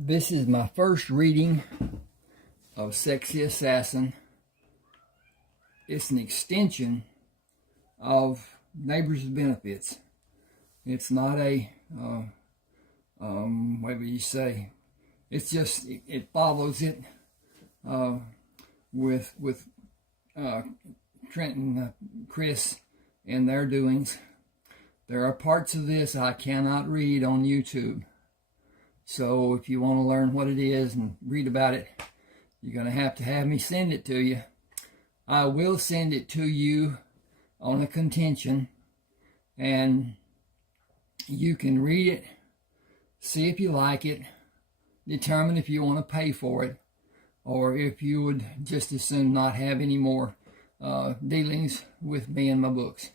This is my first reading of Sexy Assassin. It's an extension of Neighbors with Benefits. It's not a, what would you say? It's just, it follows it with Trent and Chris and their doings. There are parts of this I cannot read on YouTube. So if you want to learn what it is and read about it, you're going to have me send it to you. I will send it to you on a contention, and you can read it, see if you like it, determine if you want to pay for it, or if you would just as soon not have any more dealings with me and my books.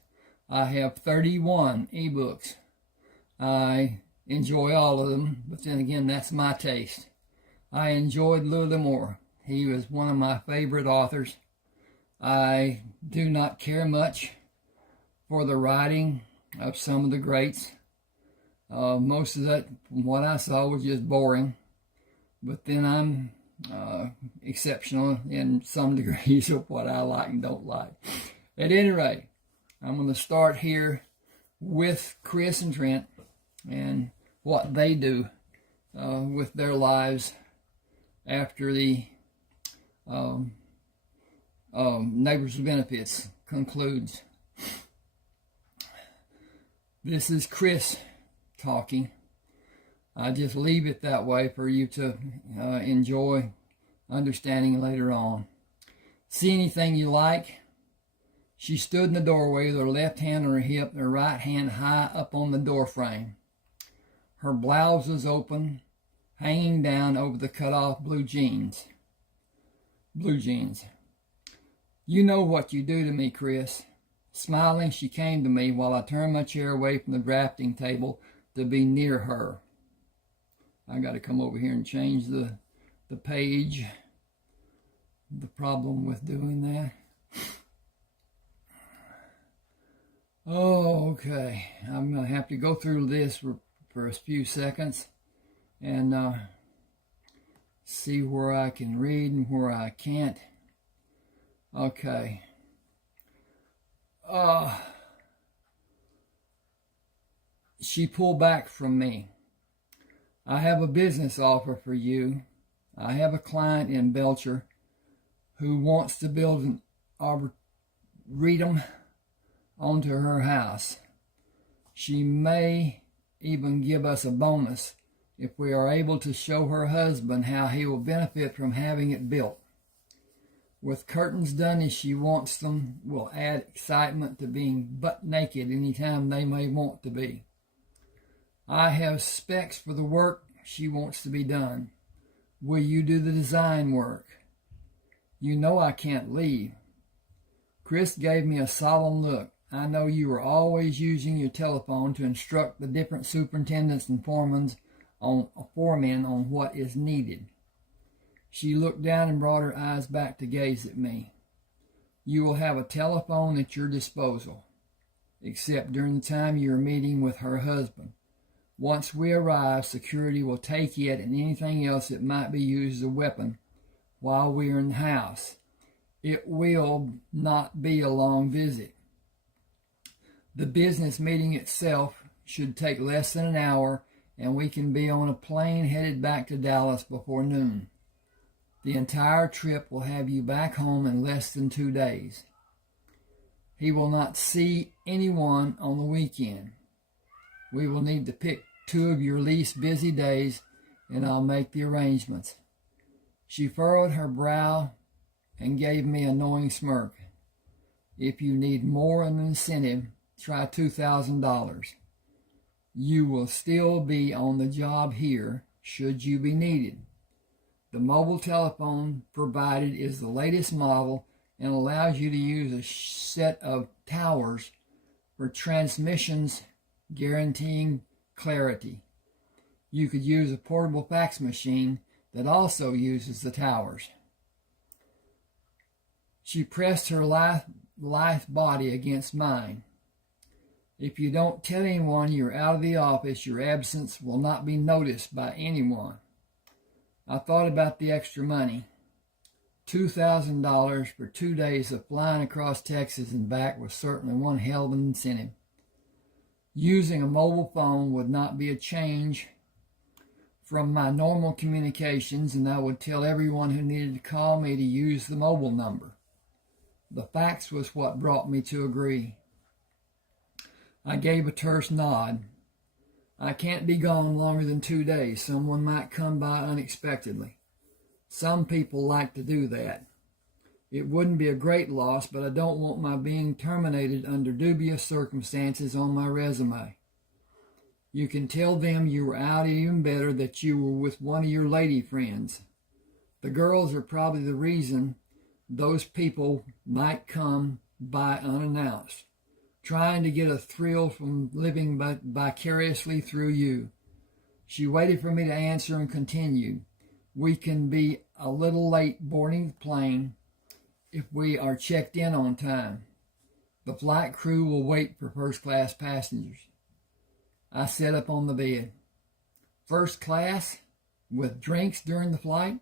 I have 31 eBooks. I enjoy all of them, but then again, that's my taste. I enjoyed Louis Moore. He was one of my favorite authors. I do not care much for the writing of some of the greats. Most of that, from what I saw, was just boring. But then I'm exceptional in some degrees of what I like and don't like. At any rate, I'm going to start here with Chris and Trent and what they do with their lives after the Neighbors with Benefits concludes. This is Chris talking. I just leave it that way for you to enjoy understanding later on. See anything you like? She stood in the doorway with her left hand on her hip and her right hand high up on the door frame. Her blouse was open, hanging down over the cut-off blue jeans. Blue jeans. You know what you do to me, Chris. Smiling, she came to me while I turned my chair away from the drafting table to be near her. I got to come over here and change the page. The problem with doing that. Oh, okay. I'm going to have to go through this for a few seconds and see where I can read and where I can't. Okay. She pulled back from me. I have a business offer for you. I have a client in Belcher who wants to build an arboretum onto her house. She may even give us a bonus if we are able to show her husband how he will benefit from having it built. With curtains done as she wants them, will add excitement to being butt naked anytime they may want to be. I have specs for the work she wants to be done. Will you do the design work? You know I can't leave. Chris gave me a solemn look. I know you are always using your telephone to instruct the different superintendents and foremen on what is needed. She looked down and brought her eyes back to gaze at me. You will have a telephone at your disposal, except during the time you are meeting with her husband. Once we arrive, security will take it and anything else that might be used as a weapon while we are in the house. It will not be a long visit. The business meeting itself should take less than an hour, and we can be on a plane headed back to Dallas before noon. The entire trip will have you back home in less than 2 days. He will not see anyone on the weekend. We will need to pick 2 of your least busy days, and I'll make the arrangements. She furrowed her brow and gave me a knowing smirk. If you need more of an incentive, try $2,000. You will still be on the job here should you be needed. The mobile telephone provided is the latest model and allows you to use a set of towers for transmissions guaranteeing clarity. You could use a portable fax machine that also uses the towers. She pressed her lithe body against mine. If you don't tell anyone you're out of the office, your absence will not be noticed by anyone. I thought about the extra money. $2,000 for 2 days of flying across Texas and back was certainly one hell of an incentive. Using a mobile phone would not be a change from my normal communications, and I would tell everyone who needed to call me to use the mobile number. The fax was what brought me to agree. I gave a terse nod. I can't be gone longer than 2 days. Someone might come by unexpectedly. Some people like to do that. It wouldn't be a great loss, but I don't want my being terminated under dubious circumstances on my resume. You can tell them you were out, even better that you were with one of your lady friends. The girls are probably the reason those people might come by unannounced, trying to get a thrill from living vicariously through you. She waited for me to answer and continued. We can be a little late boarding the plane if we are checked in on time. The flight crew will wait for first-class passengers. I sat up on the bed. First class? With drinks during the flight?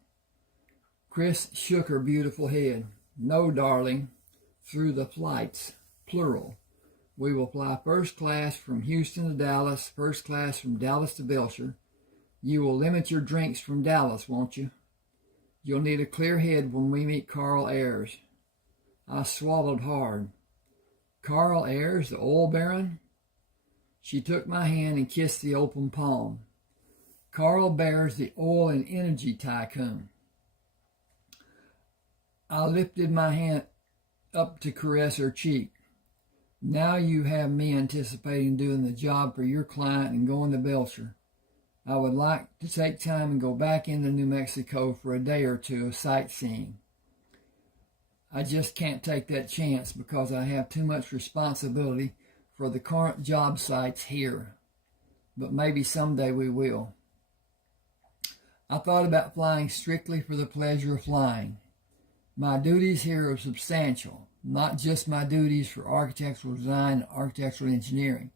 Chris shook her beautiful head. No, darling. Through the flights, plural. We will fly first class from Houston to Dallas, first class from Dallas to Belcher. You will limit your drinks from Dallas, won't you? You'll need a clear head when we meet Carl Ayers. I swallowed hard. Carl Ayers, the oil baron? She took my hand and kissed the open palm. Carl bears the oil and energy tycoon. I lifted my hand up to caress her cheek. Now you have me anticipating doing the job for your client and going to Belcher. I would like to take time and go back into New Mexico for a day or two of sightseeing. I just can't take that chance because I have too much responsibility for the current job sites here. But maybe someday we will. I thought about flying strictly for the pleasure of flying. My duties here are substantial, not just my duties for architectural design and architectural engineering.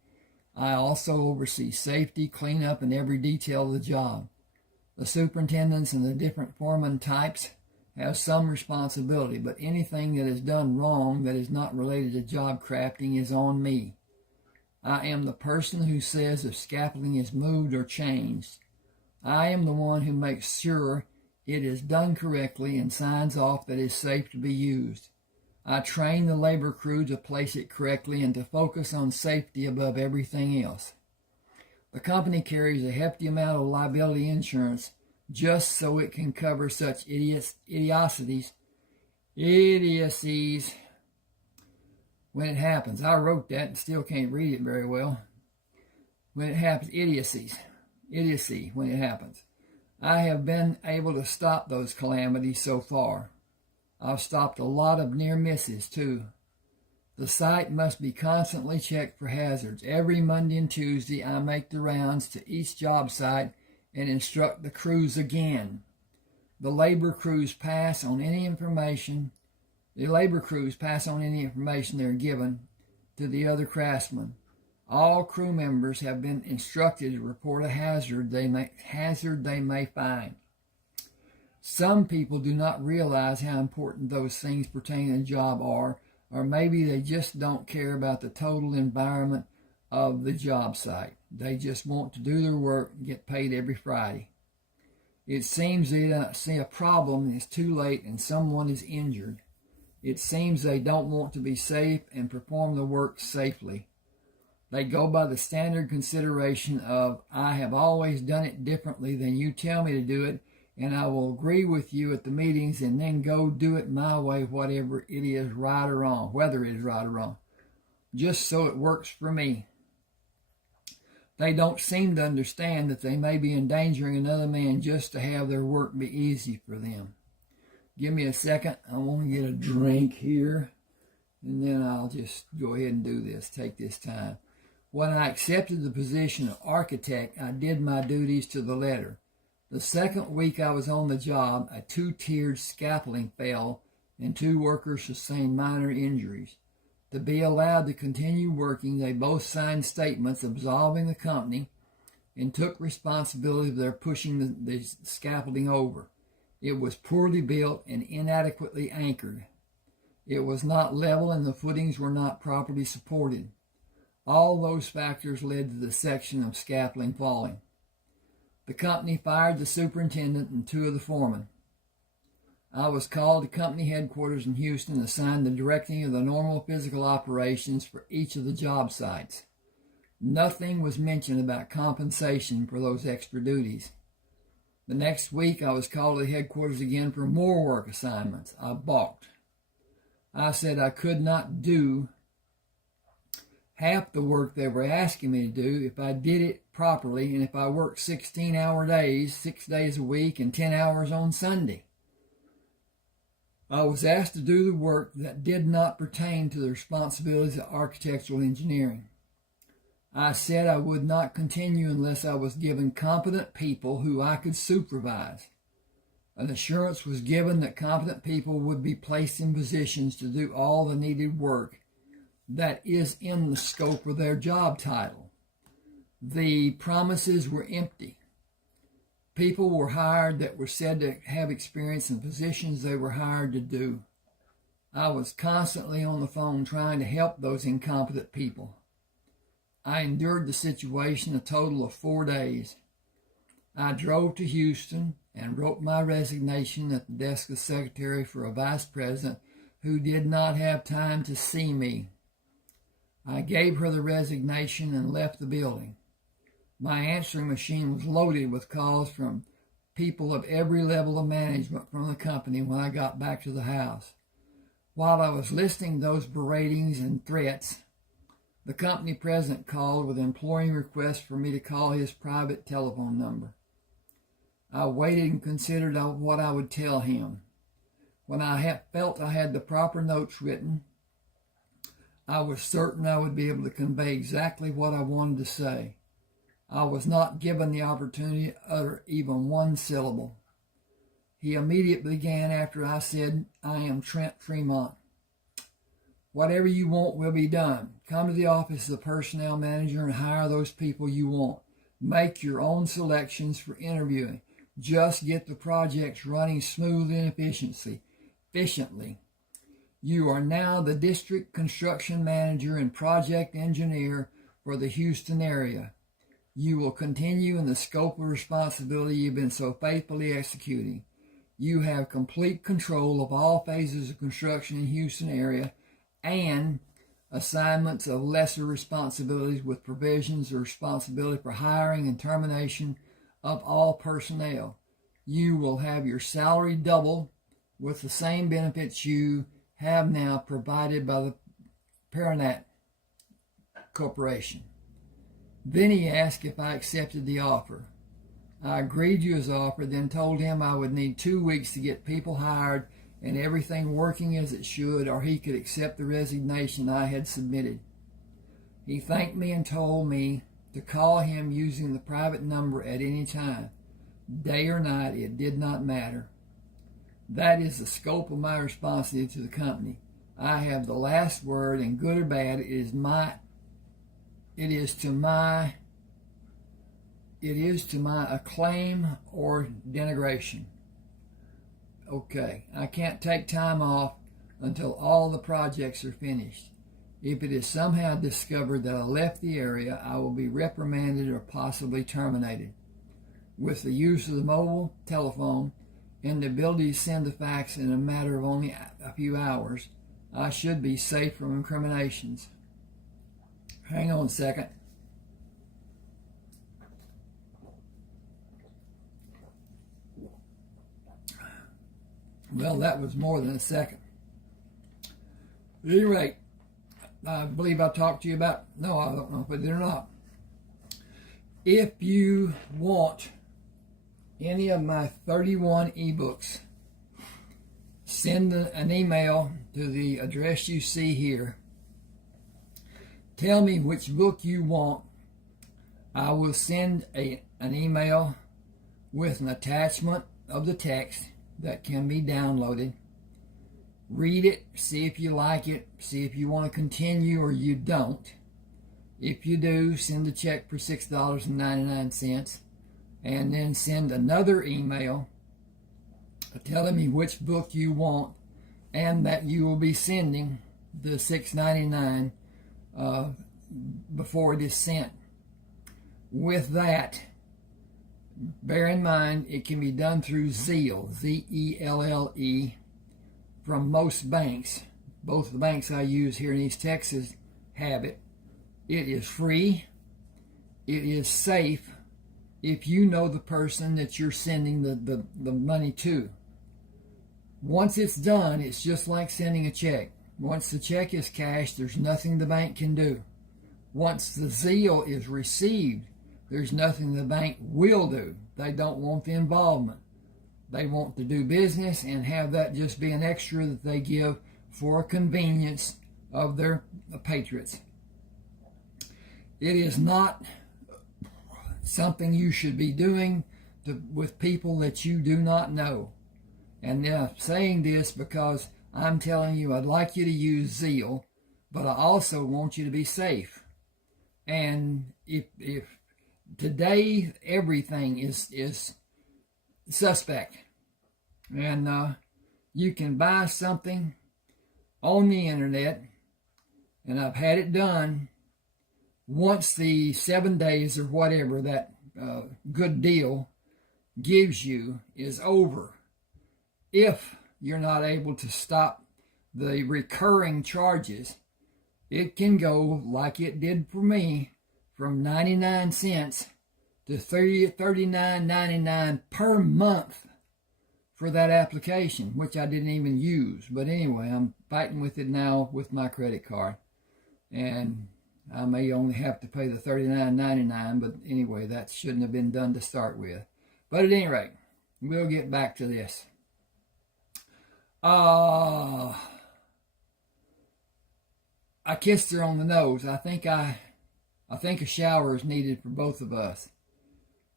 I also oversee safety, cleanup, and every detail of the job. The superintendents and the different foreman types have some responsibility, but anything that is done wrong that is not related to job crafting is on me. I am the person who says if scaffolding is moved or changed. I am the one who makes sure it is done correctly and signs off that it is safe to be used. I train the labor crew to place it correctly and to focus on safety above everything else. The company carries a hefty amount of liability insurance just so it can cover such idiocies when it happens. I wrote that and still can't read it very well. When it happens, idiocy when it happens. I have been able to stop those calamities so far. I've stopped a lot of near misses, too. The site must be constantly checked for hazards. Every Monday and Tuesday, I make the rounds to each job site and instruct the crews again. The labor crews pass on any information they're given to the other craftsmen. All crew members have been instructed to report a hazard they may find. Some people do not realize how important those things pertaining to the job are, or maybe they just don't care about the total environment of the job site. They just want to do their work and get paid every Friday. It seems they don't see a problem and it's too late and someone is injured. It seems they don't want to be safe and perform the work safely. They go by the standard consideration of, I have always done it differently than you tell me to do it, and I will agree with you at the meetings and then go do it my way, whether it is right or wrong, just so it works for me. They don't seem to understand that they may be endangering another man just to have their work be easy for them. Give me a second. I want to get a drink here, and then I'll just go ahead and do this, take this time. When I accepted the position of architect, I did my duties to the letter. The second week I was on the job, a 2-tiered scaffolding fell and 2 workers sustained minor injuries. To be allowed to continue working, they both signed statements absolving the company and took responsibility for their pushing the scaffolding over. It was poorly built and inadequately anchored. It was not level and the footings were not properly supported. All those factors led to the section of scaffolding falling. The company fired the superintendent and 2 of the foremen. I was called to company headquarters in Houston, assigned the directing of the normal physical operations for each of the job sites. Nothing was mentioned about compensation for those extra duties. The next week, I was called to the headquarters again for more work assignments. I balked. I said I could not do half the work they were asking me to do if I did it properly and if I worked 16-hour days, 6 days a week, and 10 hours on Sunday. I was asked to do the work that did not pertain to the responsibilities of architectural engineering. I said I would not continue unless I was given competent people who I could supervise. An assurance was given that competent people would be placed in positions to do all the needed work that is in the scope of their job title. The promises were empty. People were hired that were said to have experience in positions they were hired to do. I was constantly on the phone trying to help those incompetent people. I endured the situation a total of 4 days. I drove to Houston and wrote my resignation at the desk of secretary for a vice president who did not have time to see me. I gave her the resignation and left the building. My answering machine was loaded with calls from people of every level of management from the company when I got back to the house. While I was listening to those beratings and threats, the company president called with an imploring request for me to call his private telephone number. I waited and considered what I would tell him. When I felt I had the proper notes written, I was certain I would be able to convey exactly what I wanted to say. I was not given the opportunity to utter even one syllable. He immediately began after I said, "I am Trent Fremont. Whatever you want will be done. Come to the office of the personnel manager and hire those people you want. Make your own selections for interviewing. Just get the projects running smoothly and efficiently. You are now the district construction manager and project engineer for the Houston area. You will continue in the scope of responsibility you've been so faithfully executing. You have complete control of all phases of construction in the Houston area and assignments of lesser responsibilities with provisions of responsibility for hiring and termination of all personnel. You will have your salary doubled with the same benefits you have now provided by the Paranat Corporation." Then he asked if I accepted the offer. I agreed to his offer, then told him I would need 2 weeks to get people hired and everything working as it should, or he could accept the resignation I had submitted. He thanked me and told me to call him using the private number at any time. Day or night, it did not matter. That is the scope of my responsibility to the company. I have the last word, and good or bad, it is to my acclaim or denigration. Okay, I can't take time off until all the projects are finished. If it is somehow discovered that I left the area, I will be reprimanded or possibly terminated. With the use of the mobile telephone and the ability to send the fax in a matter of only a few hours, I should be safe from incriminations. Hang on a second. Well, that was more than a second. At any rate, I believe I talked to you about, no, I don't know if I did or not. If you want any of my 31 ebooks, send an email to the address you see here. Tell me which book you want. I will send an email with an attachment of the text that can be downloaded. Read it, see if you like it, see if you want to continue or you don't. If you do, send a check for $6.99 and then send another email telling me which book you want and that you will be sending the $6.99 before it is sent. With that, bear in mind it can be done through Zelle, Z-E-L-L-E, from most banks. Both the banks I use here in East Texas have it. It is free. It is safe if you know the person that you're sending the money to. Once it's done, it's just like sending a check. Once the check is cashed, there's nothing the bank can do. Once the Zelle is received, there's nothing the bank will do. They don't want the involvement. They want to do business and have that just be an extra that they give for convenience of their patriots. It is not something you should be doing with people that you do not know. And I'm saying this because I'm telling you I'd like you to use Zelle, but I also want you to be safe. And if today everything is suspect, and you can buy something on the internet, and I've had it done once the 7 days or whatever that good deal gives you is over. If you're not able to stop the recurring charges, it can go like it did for me, from 99 cents to $39.99 per month for that application, which I didn't even use. But anyway, I'm fighting with it now with my credit card, and I may only have to pay the $39.99, but anyway, that shouldn't have been done to start with. But at any rate, we'll get back to this. I kissed her on the nose. I think a shower is needed for both of us.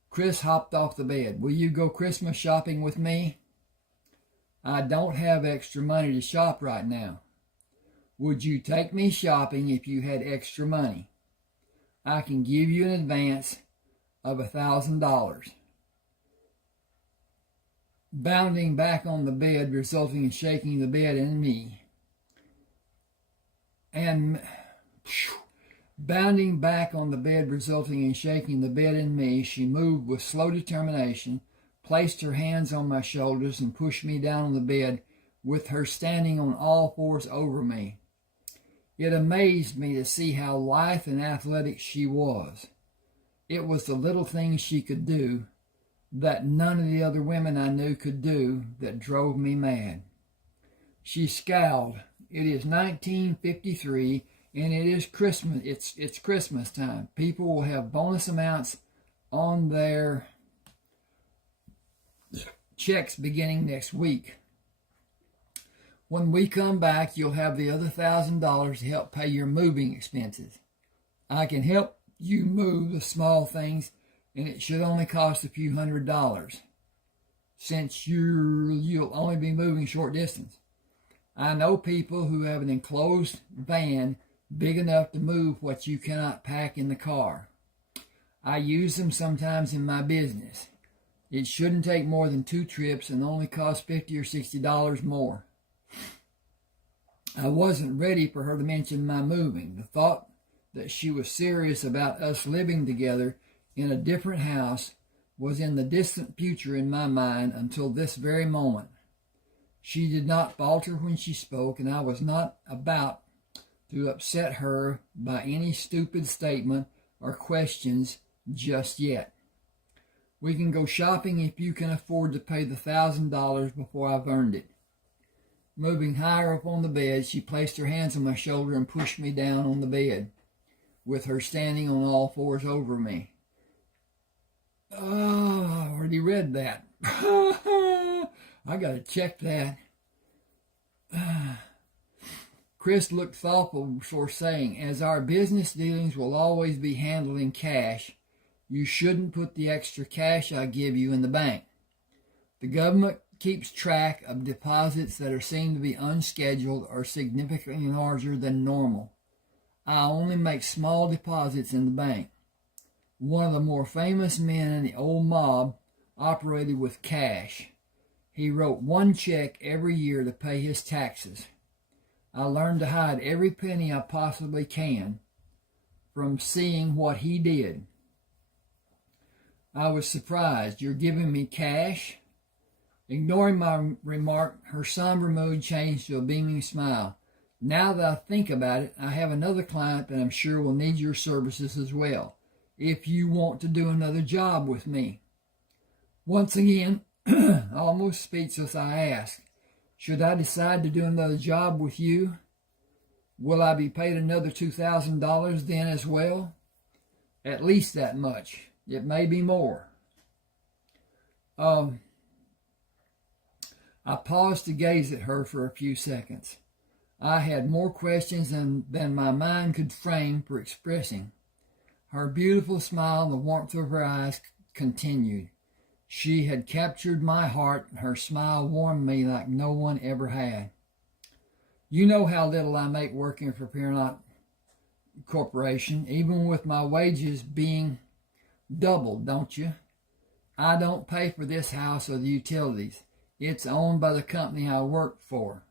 Chris hopped off the bed. Will you go Christmas shopping with me? I don't have extra money to shop right now. Would you take me shopping if you had extra money? I can give you an advance of $1,000. Bounding back on the bed, resulting in shaking the bed and me. Bounding back on the bed, resulting in shaking the bed and me, she moved with slow determination, placed her hands on my shoulders, and pushed me down on the bed, with her standing on all fours over me. It amazed me to see how lithe and athletic she was. It was the little things she could do that none of the other women I knew could do that drove me mad. She scowled. It is 1953, and it is Christmas. It's Christmas time. People will have bonus amounts on their checks beginning next week. When we come back, you'll have the other $1,000 to help pay your moving expenses. I can help you move the small things, and it should only cost a few $100, since you'll only be moving short distance. I know people who have an enclosed van big enough to move what you cannot pack in the car. I use them sometimes in my business. It shouldn't take more than 2 trips and only cost $50 or $60 more. I wasn't ready for her to mention my moving. The thought that she was serious about us living together in a different house was in the distant future in my mind until this very moment. She did not falter when she spoke, and I was not about to upset her by any stupid statement or questions just yet. We can go shopping if you can afford to pay the $1,000 before I've earned it. Moving higher up on the bed, she placed her hands on my shoulder and pushed me down on the bed, with her standing on all fours over me. Oh, I already read that. I got to check that. Chris looked thoughtful before saying, as our business dealings will always be handled in cash, you shouldn't put the extra cash I give you in the bank. The government keeps track of deposits that are seen to be unscheduled or significantly larger than normal. I only make small deposits in the bank. One of the more famous men in the old mob operated with cash. He wrote one check every year to pay his taxes. I learned to hide every penny I possibly can from seeing what he did. I was surprised. You're giving me cash? Ignoring my remark, her somber mood changed to a beaming smile. Now that I think about it, I have another client that I'm sure will need your services as well, if you want to do another job with me. Once again, almost speechless, I asked, should I decide to do another job with you, will I be paid another $2,000 then as well? At least that much. It may be more. I paused to gaze at her for a few seconds. I had more questions than my mind could frame for expressing. Her beautiful smile and the warmth of her eyes continued. She had captured my heart, and her smile warmed me like no one ever had. You know how little I make working for Paramount Corporation, even with my wages being doubled, don't you? I don't pay for this house or the utilities. It's owned by the company I work for.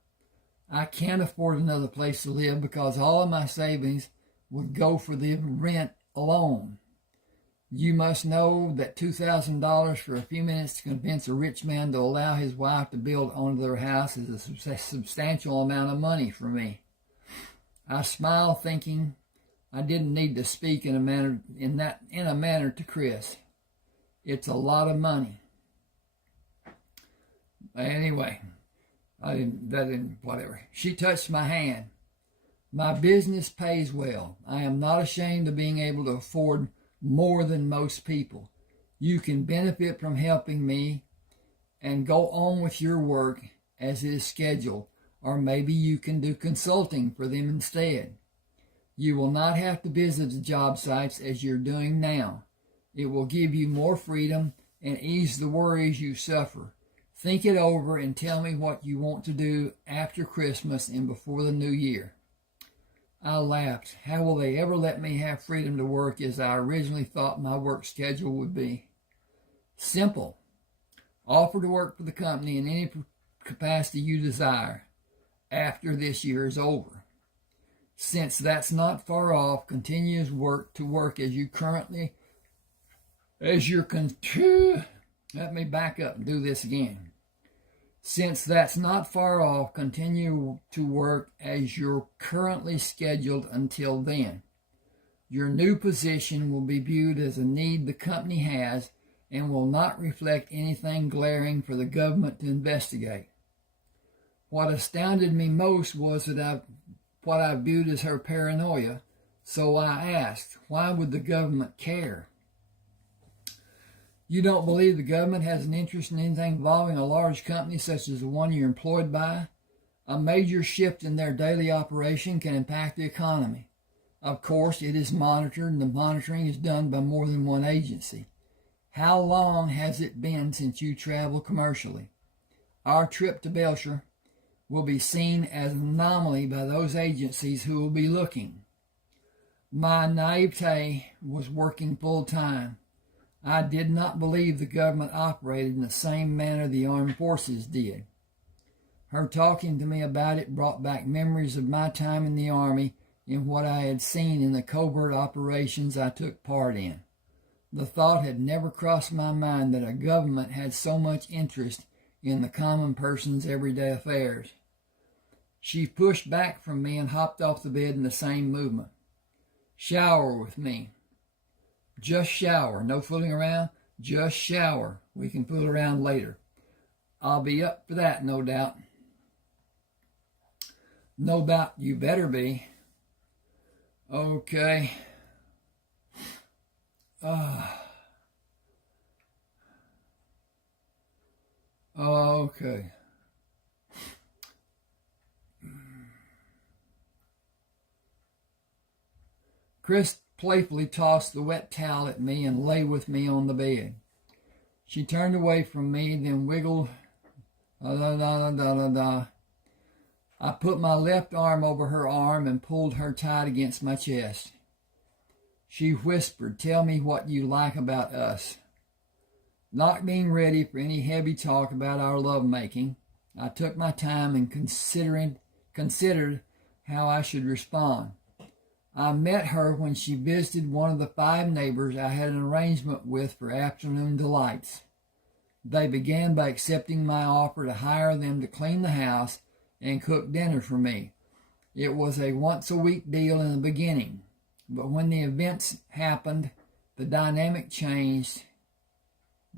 I can't afford another place to live because all of my savings would go for the rent alone. You must know that $2,000 for a few minutes to convince a rich man to allow his wife to build onto their house is a substantial amount of money for me. I smiled, thinking I didn't need to speak in a manner to Chris. It's a lot of money. Anyway, whatever. She touched my hand. My business pays well. I am not ashamed of being able to afford more than most people. You can benefit from helping me and go on with your work as it is scheduled, or maybe you can do consulting for them instead. You will not have to visit the job sites as you're doing now. It will give you more freedom and ease the worries you suffer. Think it over and tell me what you want to do after Christmas and before the new year. I laughed. How will they ever let me have freedom to work as I originally thought my work schedule would be? Simple. Offer to work for the company in any capacity you desire after this year is over. Since that's not far off, continue to work as you currently, let me back up and do this again. Since that's not far off, continue to work as you're currently scheduled until then. Your new position will be viewed as a need the company has and will not reflect anything glaring for the government to investigate. What astounded me most was what I viewed as her paranoia, so I asked, why would the government care? You don't believe the government has an interest in anything involving a large company such as the one you're employed by? A major shift in their daily operation can impact the economy. Of course, it is monitored, and the monitoring is done by more than one agency. How long has it been since you traveled commercially? Our trip to Belcher will be seen as an anomaly by those agencies who will be looking. My naivete was working full time. I did not believe the government operated in the same manner the armed forces did. Her talking to me about it brought back memories of my time in the Army and what I had seen in the covert operations I took part in. The thought had never crossed my mind that a government had so much interest in the common person's everyday affairs. She pushed back from me and hopped off the bed in the same movement. Shower with me. Just shower. No fooling around. Just shower. We can fool around later. I'll be up for that, no doubt. No doubt you better be. Okay. Okay. Chris playfully tossed the wet towel at me and lay with me on the bed. She turned away from me, then wiggled. I put my left arm over her arm and pulled her tight against my chest. She whispered, "Tell me what you like about us." Not being ready for any heavy talk about our lovemaking, I took my time and considered how I should respond. I met her when she visited one of the 5 neighbors I had an arrangement with for afternoon delights. They began by accepting my offer to hire them to clean the house and cook dinner for me. It was a once-a-week deal in the beginning, but when the events happened, the dynamic changed.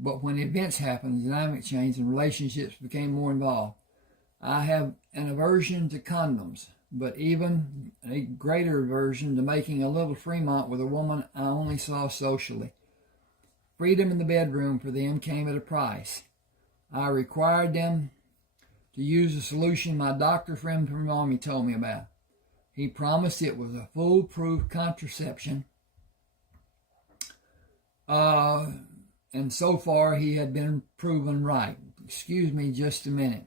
And relationships became more involved. I have an aversion to condoms, but even a greater aversion to making a little Fremont with a woman I only saw socially. Freedom in the bedroom for them came at a price. I required them to use a solution my doctor friend from Miami told me about. He promised it was a foolproof contraception. And so far he had been proven right. Excuse me just a minute.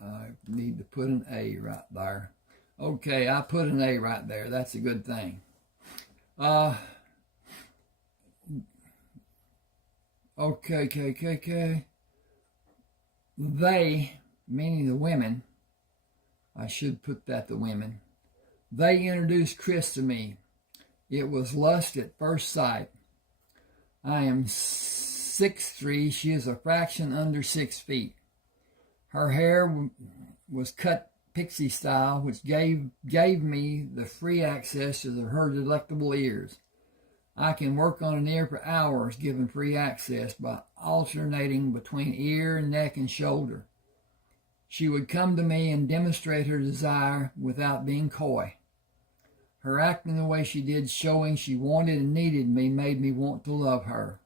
I need to put an A right there. Okay, I put an A right there. That's a good thing. Okay. They, meaning the women, I should put that the women, they introduced Chris to me. It was lust at first sight. I am 6'3". She is a fraction under 6 feet. Her hair was cut pixie style, which gave me the free access to her delectable ears. I can work on an ear for hours given free access by alternating between ear, neck, and shoulder. She would come to me and demonstrate her desire without being coy. Her acting the way she did, showing she wanted and needed me, made me want to love her.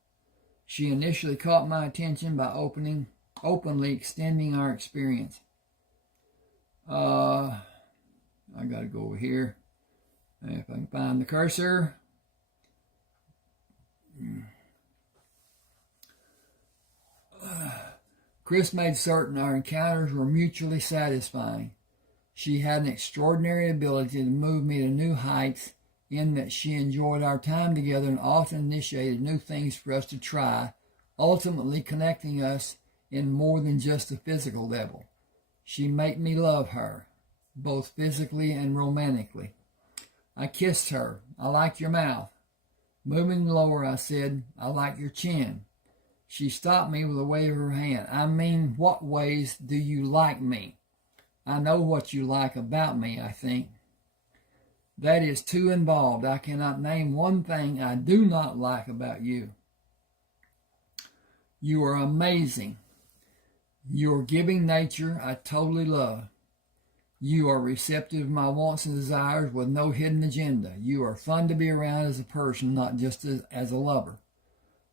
She initially caught my attention by openly extending our experience. I gotta go over here. If I can find the cursor. Chris made certain our encounters were mutually satisfying. She had an extraordinary ability to move me to new heights in that she enjoyed our time together and often initiated new things for us to try, ultimately connecting us in more than just a physical level. She made me love her, both physically and romantically. I kissed her. "I like your mouth." Moving lower, I said, "I like your chin." She stopped me with a wave of her hand. "I mean, what ways do you like me? I know what you like about me, I think." "That is too involved. I cannot name one thing I do not like about you." "You are amazing. Your giving nature I totally love. You are receptive to my wants and desires with no hidden agenda. You are fun to be around as a person, not just as a lover.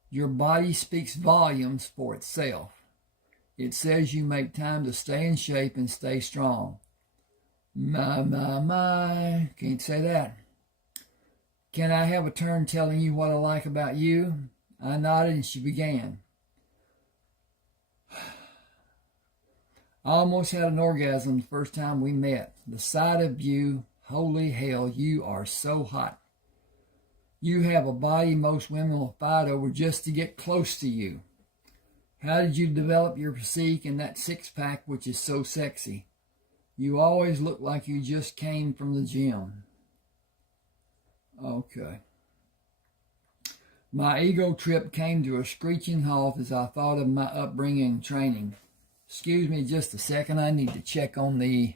Your body speaks volumes for itself. It says you make time to stay in shape and stay strong." My. Can't say that. "Can I have a turn telling you what I like about you?" I nodded and she began. "I almost had an orgasm the first time we met. The sight of you, holy hell, you are so hot. You have a body most women will fight over just to get close to you. How did you develop your physique and that six-pack which is so sexy? You always look like you just came from the gym." Okay. My ego trip came to a screeching halt as I thought of my upbringing and training. Excuse me just a second. I need to check on the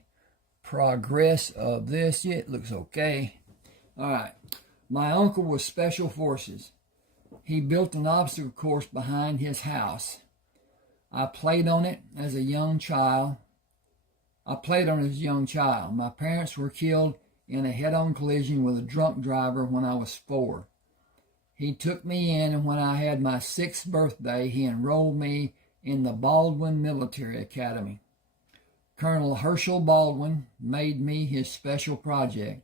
progress of this. Yeah, it looks okay. All right. My uncle was Special Forces. He built an obstacle course behind his house. I played on it as a young child. My parents were killed in a head-on collision with a drunk driver when I was 4. He took me in, and when I had my 6th birthday, he enrolled me in the Baldwin Military Academy. Colonel Herschel Baldwin made me his special project.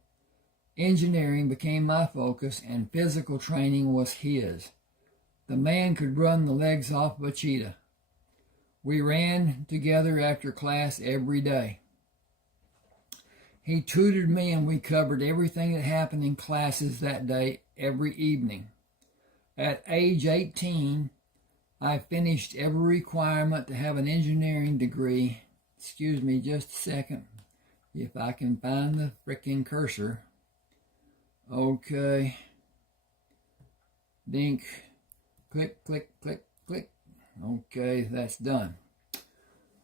Engineering became my focus, and physical training was his. The man could run the legs off of a cheetah. We ran together after class every day. He tutored me and we covered everything that happened in classes that day every evening. At age 18, I finished every requirement to have an engineering degree. Excuse me just a second, if I can find the frickin' cursor. Okay. Dink. Click, click, click, click. Okay, that's done.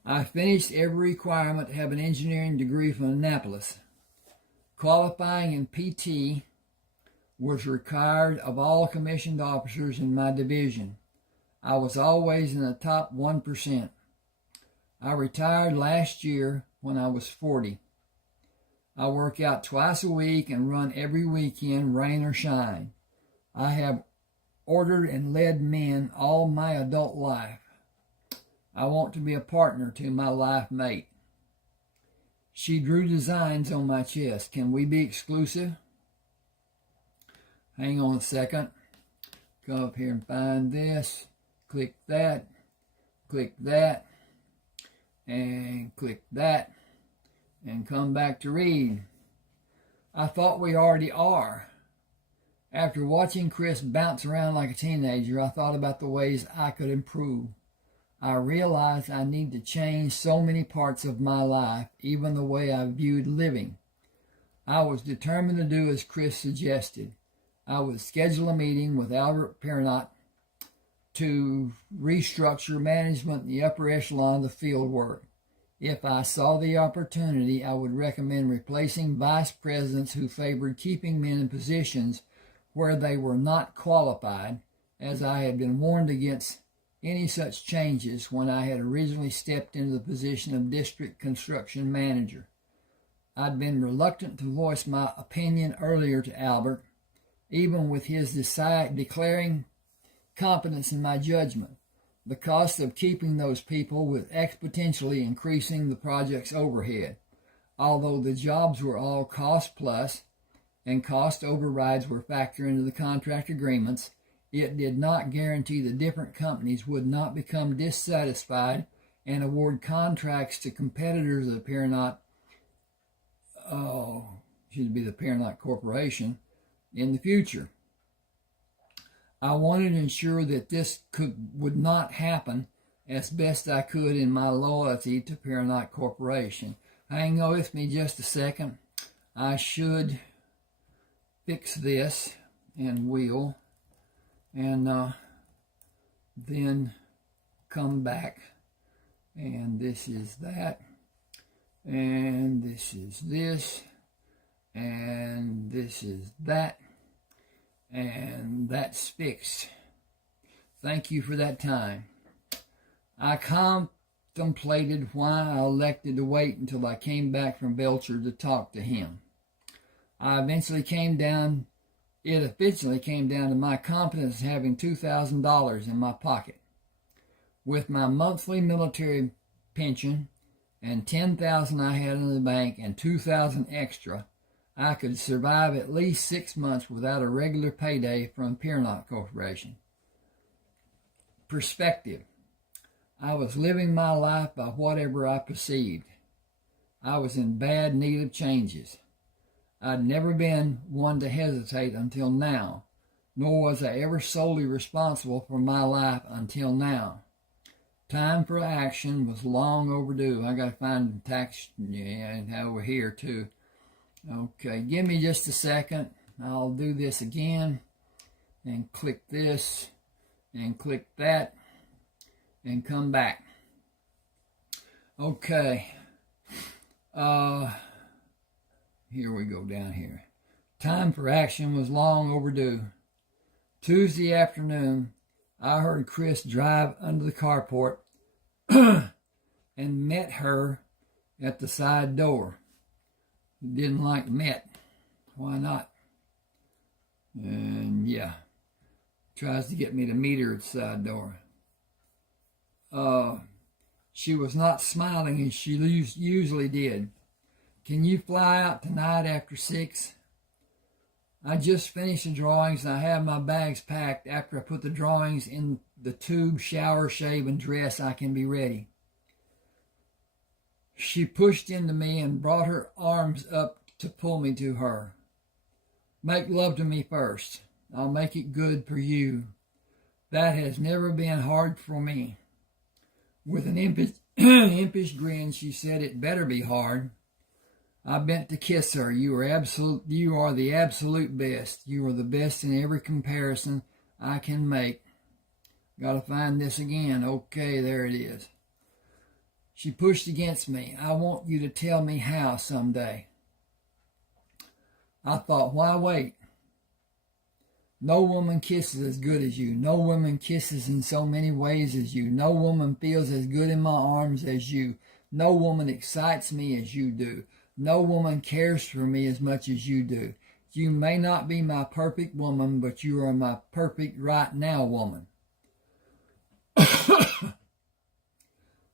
I finished every requirement to have an engineering degree from Annapolis. Qualifying in PT was required of all commissioned officers in my division. I was always in the top 1%. I retired last year when I was 40. I work out twice a week and run every weekend, rain or shine. I have ordered and led men all my adult life. I want to be a partner to my life mate. She drew designs on my chest. Can we be exclusive? Hang on a second. Go up here and find this. Click that. Click that. And click that. And come back to read. I thought we already are. After watching Chris bounce around like a teenager, I thought about the ways I could improve. I realized I need to change so many parts of my life, even the way I viewed living. I was determined to do as Chris suggested. I would schedule a meeting with Albert Perrott to restructure management in the upper echelon of the field work. If I saw the opportunity, I would recommend replacing vice presidents who favored keeping men in positions where they were not qualified, as I had been warned against any such changes when I had originally stepped into the position of district construction manager. I'd been reluctant to voice my opinion earlier to Albert, even with his declaring confidence in my judgment. The cost of keeping those people was exponentially increasing the project's overhead. Although the jobs were all cost plus and cost overrides were factored into the contract agreements, it did not guarantee the different companies would not become dissatisfied and award contracts to competitors of the Perrott, should be the Perrott Corporation, in the future. I wanted to ensure that this would not happen as best I could in my loyalty to Perrott Corporation. Hang on with me just a second. I should fix this and wheel and then come back, and this is that, and this is this, and this is that, and that's fixed. Thank you for that time. I contemplated why I elected to wait until I came back from Belcher to talk to him. It eventually came down to my confidence in having $2,000 in my pocket. With my monthly military pension and $10,000 I had in the bank and $2,000 extra, I could survive at least 6 months without a regular payday from Perrott Corporation. Perspective. I was living my life by whatever I perceived. I was in bad need of changes. I'd never been one to hesitate until now, nor was I ever solely responsible for my life until now. Time for action was long overdue. I got to find the tax over here too. Okay, give me just a second. I'll do this again and click this and click that and come back. Okay. Here we go down here. Time for action was long overdue. Tuesday afternoon, I heard Chris drive under the carport and met her at the side door. He didn't like met. Why not? And yeah, tries to get me to meet her at the side door. She was not smiling as she usually did. Can you fly out tonight after 6? I just finished the drawings and I have my bags packed after I put the drawings in the tube, shower, shave, and dress, I can be ready. She pushed into me and brought her arms up to pull me to her. Make love to me first. I'll make it good for you. That has never been hard for me. With an impish grin, she said, it better be hard. I bent to kiss her. You are the absolute best. You are the best in every comparison I can make. Gotta find this again. Okay, there it is. She pushed against me. I want you to tell me how someday. I thought, why wait? No woman kisses as good as you. No woman kisses in so many ways as you. No woman feels as good in my arms as you. No woman excites me as you do. No woman cares for me as much as you do. You may not be my perfect woman, but you are my perfect right now woman.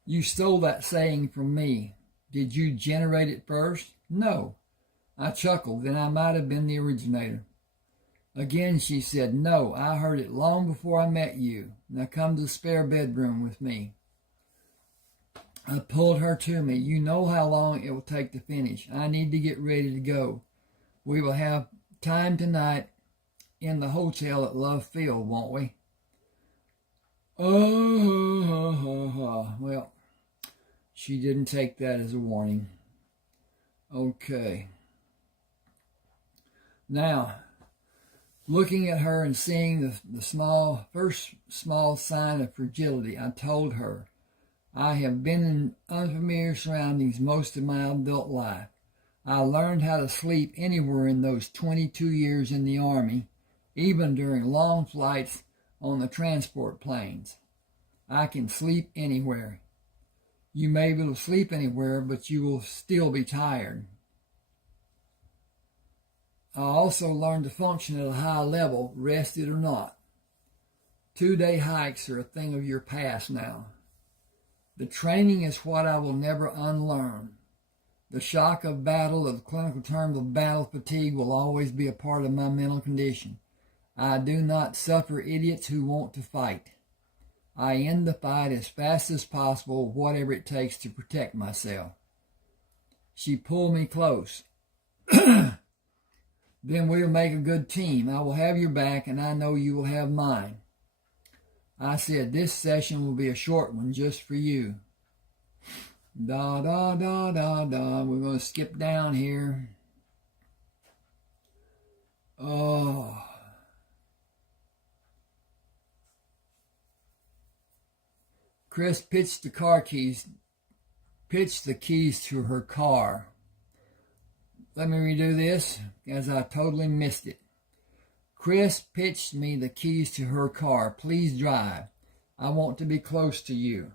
You stole that saying from me. Did you generate it first? No. I chuckled, and I might have been the originator. Again she said, no, I heard it long before I met you. Now come to the spare bedroom with me. I pulled her to me. You know how long it will take to finish. I need to get ready to go. We will have time tonight in the hotel at Love Field, won't we? Well, she didn't take that as a warning. Okay. Now, looking at her and seeing the first small sign of fragility, I told her, I have been in unfamiliar surroundings most of my adult life. I learned how to sleep anywhere in those 22 years in the Army, even during long flights on the transport planes. I can sleep anywhere. You may be able to sleep anywhere, but you will still be tired. I also learned to function at a high level, rested or not. 2-day hikes are a thing of your past now. The training is what I will never unlearn. The shock of battle, of the clinical term of battle fatigue, will always be a part of my mental condition. I do not suffer idiots who want to fight. I end the fight as fast as possible, whatever it takes to protect myself. She pulled me close. Then we'll make a good team. I will have your back, and I know you will have mine. I said, this session will be a short one just for you. Da, da, da, da, da. We're going to skip down here. Oh. Chris pitched the keys to her car. Let me redo this, as I totally missed it. Chris pitched me the keys to her car. Please drive. I want to be close to you.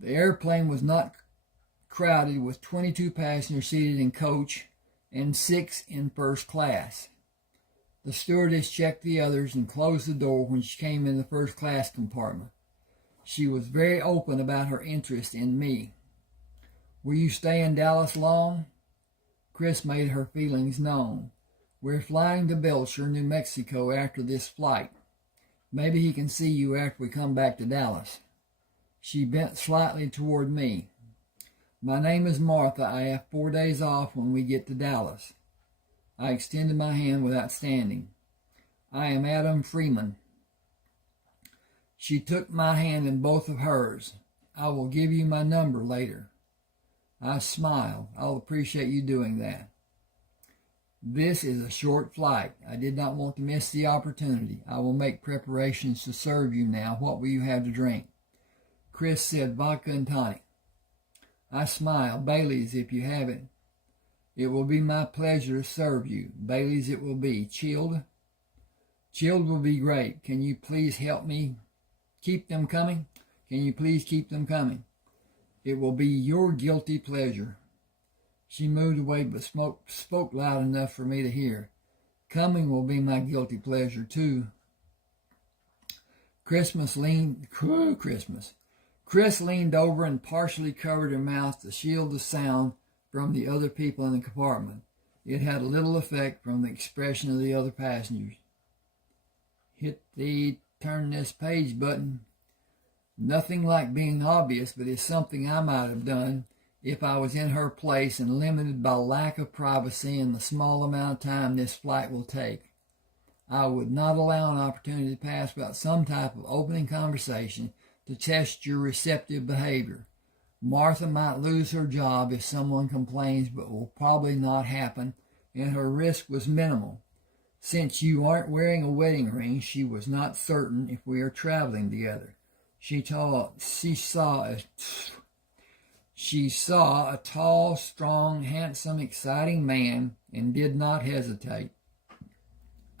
The airplane was not crowded, with 22 passengers seated in coach and 6 in first class. The stewardess checked the others and closed the door when she came in the first class compartment. She was very open about her interest in me. Will you stay in Dallas long? Chris made her feelings known. We're flying to Belcher, New Mexico after this flight. Maybe he can see you after we come back to Dallas. She bent slightly toward me. My name is Martha. I have 4 days off when we get to Dallas. I extended my hand without standing. I am Adam Freeman. She took my hand in both of hers. I will give you my number later. I smiled. I'll appreciate you doing that. This is a short flight. I did not want to miss the opportunity. I will make preparations to serve you now. What will you have to drink? Chris said vodka and tonic. I smiled. Bailey's if you have it. It will be my pleasure to serve you. Bailey's it will be. Chilled? Chilled will be great. Can you please help me keep them coming? Can you please keep them coming? It will be your guilty pleasure. She moved away but spoke loud enough for me to hear. Coming will be my guilty pleasure too. Chris leaned over and partially covered her mouth to shield the sound from the other people in the compartment. It had little effect from the expression of the other passengers. Hit the turn this page button. Nothing like being obvious, but it's something I might have done if I was in her place and limited by lack of privacy and the small amount of time this flight will take. I would not allow an opportunity to pass without some type of opening conversation to test your receptive behavior. Martha might lose her job if someone complains, but will probably not happen, and her risk was minimal. Since you aren't wearing a wedding ring, she was not certain if we are traveling together. She saw a tall, strong, handsome, exciting man and did not hesitate.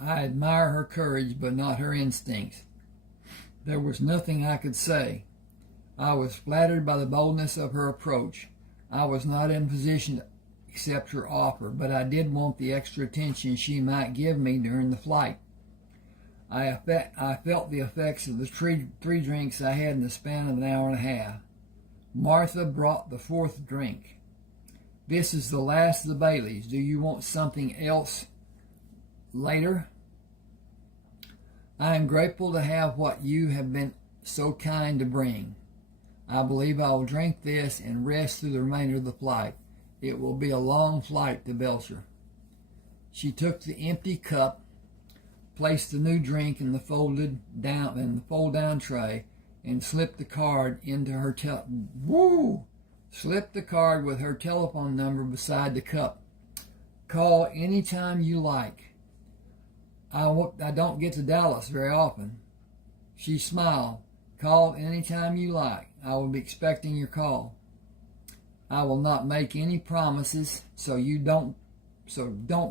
I admire her courage, but not her instincts. There was nothing I could say. I was flattered by the boldness of her approach. I was not in position to accept her offer, but I did want the extra attention she might give me during the flight. I felt the effects of the three drinks I had in the span of an hour and a half. Martha brought the fourth drink. This is the last of the Baileys. Do you want something else later? I am grateful to have what you have been so kind to bring. I believe I will drink this and rest through the remainder of the flight. It will be a long flight to Belcher. She took the empty cup, placed the new drink in the fold-down tray, and slipped the card into her slipped the card with her telephone number beside the cup. Call anytime you like. I don't get to Dallas very often. She smiled. Call anytime you like. I will be expecting your call. I will not make any promises, so don't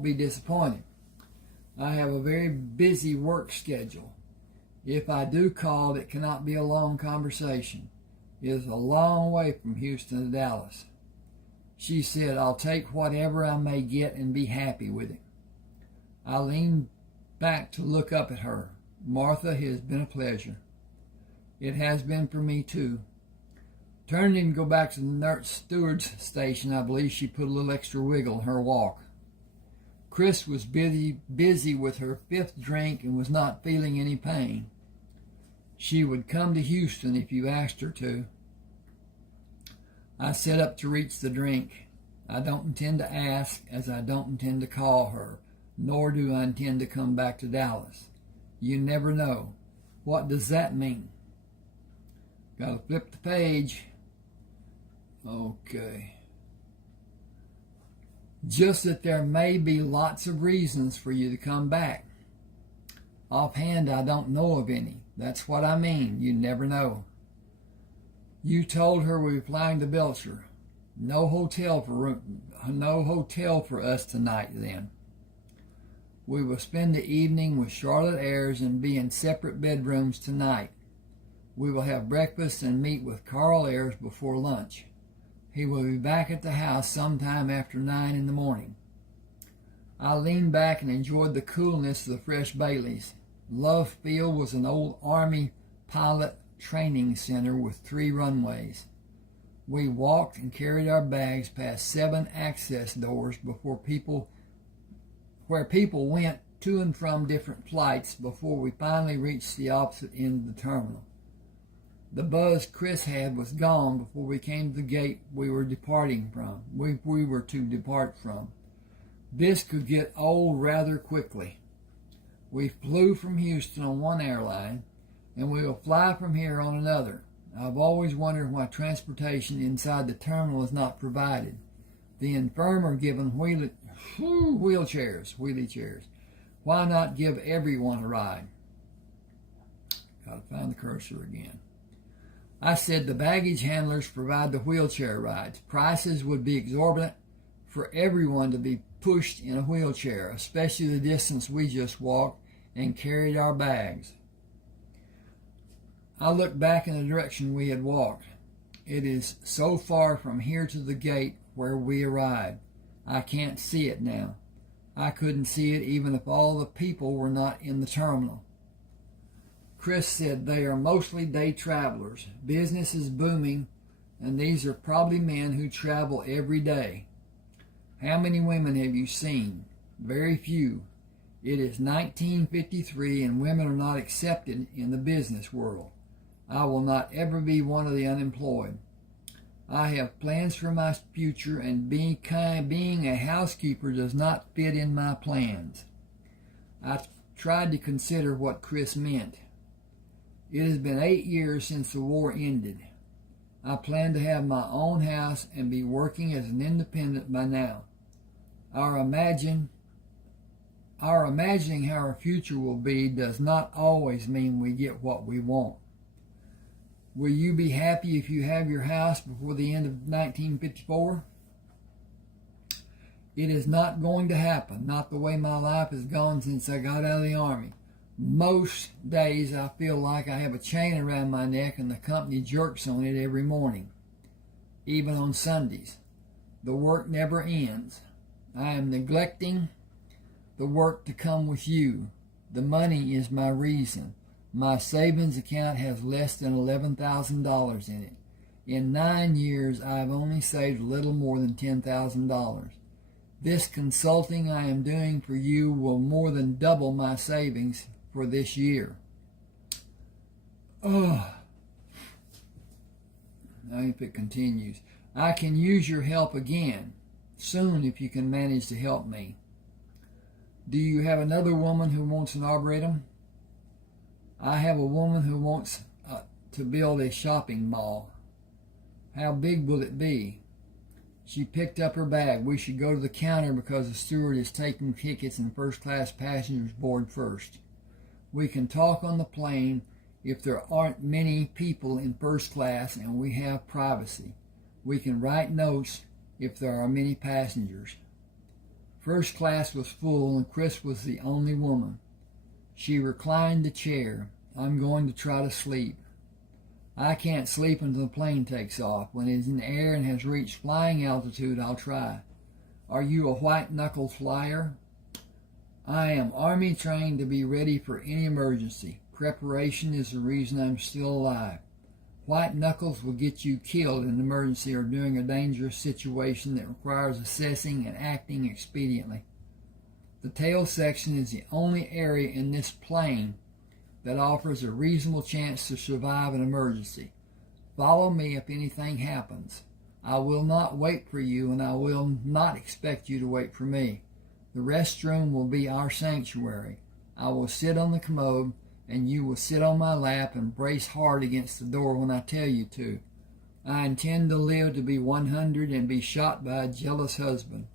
be disappointed. I have a very busy work schedule. If I do call, it cannot be a long conversation. It is a long way from Houston to Dallas. She said, I'll take whatever I may get and be happy with it. I leaned back to look up at her. Martha, it has been a pleasure. It has been for me too. Turning to go back to the nurse steward's station, I believe she put a little extra wiggle in her walk. Chris was busy with her fifth drink and was not feeling any pain. She would come to Houston if you asked her to. I set up to reach the drink. I don't intend to ask, as I don't intend to call her, nor do I intend to come back to Dallas. You never know. What does that mean? Gotta flip the page. Okay. Just that there may be lots of reasons for you to come back. Offhand, I don't know of any. That's what I mean. You never know. You told her we were flying to Belcher. No hotel for us tonight then. We will spend the evening with Charlotte Ayres and be in separate bedrooms tonight. We will have breakfast and meet with Carl Ayres before lunch. He will be back at the house sometime after 9 in the morning. I leaned back and enjoyed the coolness of the fresh Baileys. Love Field was an old Army pilot training center with 3 runways. We walked and carried our bags past 7 access doors where people went to and from different flights before we finally reached the opposite end of the terminal. The buzz Chris had was gone before we came to the gate we were departing from. We were to depart from. This could get old rather quickly. We flew from Houston on one airline, and we will fly from here on another. I've always wondered why transportation inside the terminal is not provided. The infirm are given wheelie chairs. Why not give everyone a ride? Gotta find the cursor again. I said the baggage handlers provide the wheelchair rides. Prices would be exorbitant for everyone to be pushed in a wheelchair, especially the distance we just walked and carried our bags. I looked back in the direction we had walked. It is so far from here to the gate where we arrived. I can't see it now. I couldn't see it even if all the people were not in the terminal. Chris said they are mostly day travelers. Business is booming, and these are probably men who travel every day. How many women have you seen? Very few. It is 1953 and women are not accepted in the business world. I will not ever be one of the unemployed. I have plans for my future, and being a housekeeper does not fit in my plans. I tried to consider what Chris meant. It has been 8 years since the war ended. I plan to have my own house and be working as an independent by now. Our imagining how our future will be does not always mean we get what we want. Will you be happy if you have your house before the end of 1954? It is not going to happen, not the way my life has gone since I got out of the Army. Most days I feel like I have a chain around my neck and the company jerks on it every morning, even on Sundays. The work never ends. I am neglecting the work to come with you. The money is my reason. My savings account has less than $11,000 in it. In 9 years, I have only saved a little more than $10,000. This consulting I am doing for you will more than double my savings for this year. Oh. Now if it continues. I can use your help again soon if you can manage to help me. Do you have another woman who wants an arboretum? I have a woman who wants to build a shopping mall. How big will it be? She picked up her bag. We should go to the counter because the steward is taking tickets and first-class passengers board first. We can talk on the plane if there aren't many people in first class and we have privacy. We can write notes if there are many passengers. First class was full and Chris was the only woman. She reclined the chair. I'm going to try to sleep. I can't sleep until the plane takes off. When it is in the air and has reached flying altitude, I'll try. Are you a white-knuckle flyer? I am Army trained to be ready for any emergency. Preparation is the reason I'm still alive. White knuckles will get you killed in an emergency or during a dangerous situation that requires assessing and acting expediently. The tail section is the only area in this plane that offers a reasonable chance to survive an emergency. Follow me if anything happens. I will not wait for you, and I will not expect you to wait for me. The restroom will be our sanctuary. I will sit on the commode, and you will sit on my lap and brace hard against the door when I tell you to. I intend to live to be 100 and be shot by a jealous husband.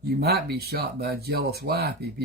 You might be shot by a jealous wife if you